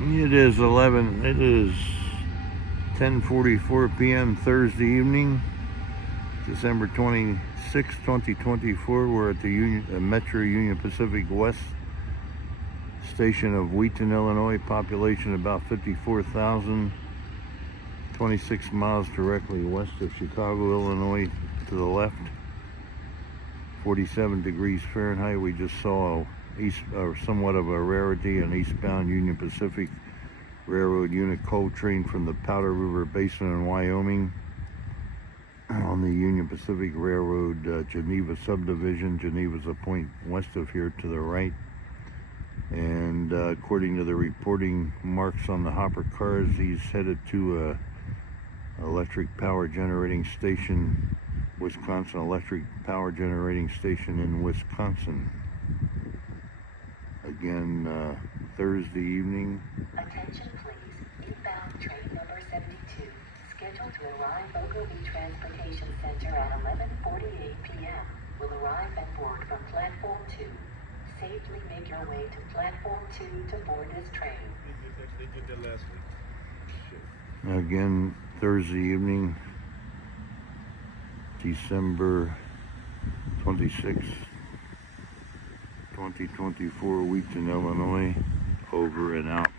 It is 10:44 p.m. Thursday evening, December 26, 2024. We're at the Metra Union Pacific West station of Wheaton, Illinois. Population about 54,000. 26 miles directly west of Chicago, Illinois to the left. 47 degrees Fahrenheit. We just saw somewhat of a rarity, an eastbound Union Pacific Railroad unit coal train from the Powder River Basin in Wyoming on the Union Pacific Railroad Geneva subdivision. Geneva's a point west of here to the right. And according to the reporting marks on the hopper cars, he's headed to a electric power generating station, Wisconsin Electric Power Generating Station in Wisconsin. Again, Thursday evening. Attention please, inbound train number 72, scheduled to arrive Ogilvie Transportation Center at 11:48 p.m. will arrive and board from platform 2. Safely make your way to platform 2 to board this train. They did that last week. Again, Thursday evening, December 26, 2024, Wheaton, Illinois. Over and out.